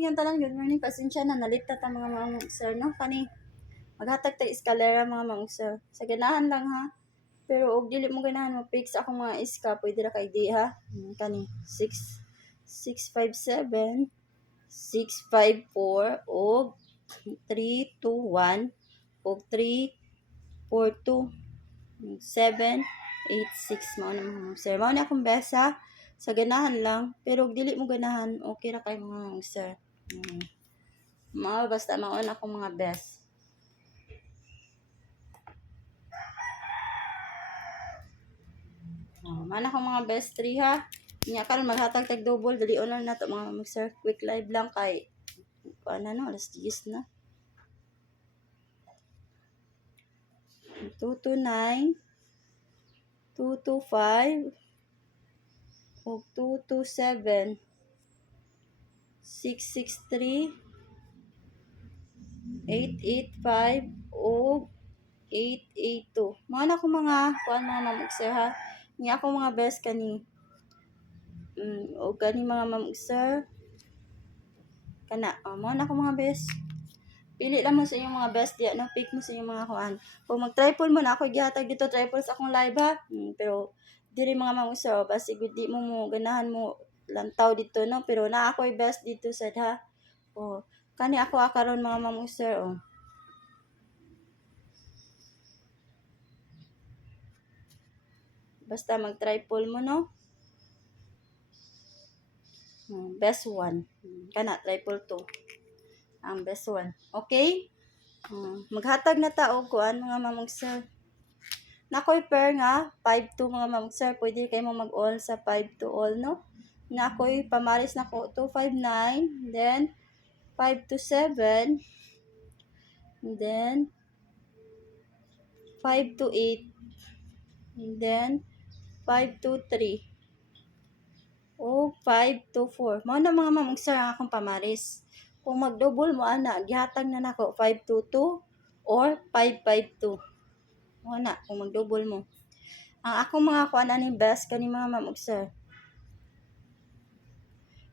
ngayon tanan, good morning. Pasensya na, nalita ta mga ma'am sir, no? Kani, maghatag tag eskalera mga ma'am sir. Sa ganahan lang ha. Pero og dili mo ganahan mo fix ako mga iska, pwede ra kay di ha. Kani, 657, 654, og 321, og 342, 786. Mao na mga ma'am sir. Mao na akong besa. Sa ganahan lang, pero og dili mo ganahan, okay ra kay mga ma'am sir. Mao basta maon akong mga best. Man akong mga best 3 ha. Nya karon maghatag tag double, dali on na to mga ma'am sir. Quick live lang kay paano no, alas 10 na. 229, 225, og 227, 663, 885, og 882. Mga na akong mga kuan mga ma'am sir ha. Nya akong mga best kani. O kani mga ma'am sir. Kana, mo na akong mga best. Pili lang mo sa inyong mga best diya, no? Pick mo sa inyong mga kuan. Kung mag-tripod mo na ako gihatag dito tripod sa akong live ha. Pero diri mga ma'am sir, basi di mo ganahan mo lantaw dito, no? Pero na ako'y best dito sad ha. Kani ako karon mga ma'am sir, Basta mag-tripod mo, no? Best one. Kana, tripod 2. Ang best one. Okay? Maghatag na ta og kuan mga ma'am sir. Nakoy pair nga 5 to mga ma'am sir, pwede kayo mo mag-all sa 5 to all, no? Nakoy pamaris nako 259, then 5 to 7, then 5 to 8, then 5 to 3, o 5 to 4. Mao na mga ma'am sir ang akong pamaris. Kung mag-double mo ana, gihatag na nako 5 to 2 or 552. Mo na kung mag-double mo. Ang akong mga kuan ani best kani mga ma'am sir.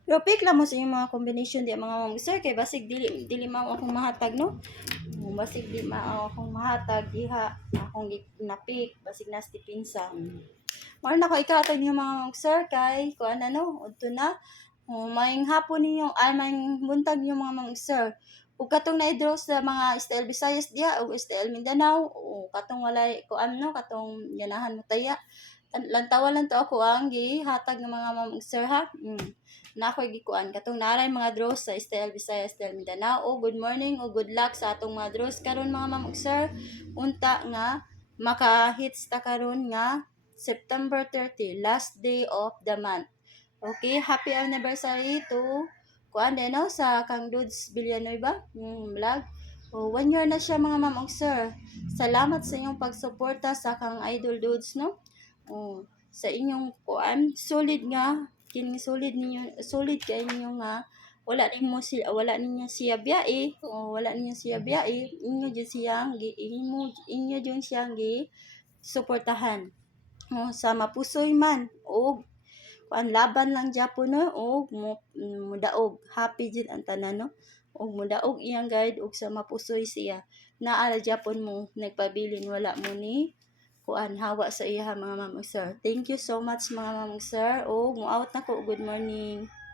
Pero pick lang mo sa inyong mga combination di mga ma'am sir kay basig dili mao akong mahatag, no? Basig di mao akong mahatag diha akong na-pick basig nas pinsa. Mao na ko ikahatag niyo mga ma'am sir kay kuan ano udto na. Maayong hapon ninyo ay maayong buntag niyo mga ma'am sir. Ug katong na-draw sa mga STL Visayas diha ug STL Mindanao, katong walay kuan no, katong ganahan mo taya. Lantawan lang to ako ang gihatag ng mga ma'am sir ha. Na ako'y gikuan katong naray mga draws sa STL Visayas, STL Mindanao. Good morning o good luck sa atong mga draws karon mga ma'am sir. Unta nga maka-hits ta karon nga September 30, last day of the month. Okay, happy anniversary to kuan din no sa Kang Dudes Villanueva vlog. 1 year na siya mga ma'am sir. Salamat sa inyong pagsuporta sa Kang Idol Dudes, no? Sa inyong kuan solid nga kini solid kay ninyo nga wala ninyo siya biyae inyo jud siyang inyo jud siyang gi suportahan sa mapusoy man o kuan laban lang gyapon no og mudaog happy jud ang tanan, no? Og mudaog iyang guide og sa mapusoy siya naa gyapon mo nagpabilin wala mo ni kuan hawa sa iya mga ma'am sir. Thank you so much mga ma'am sir. Moawat na ko. Good morning.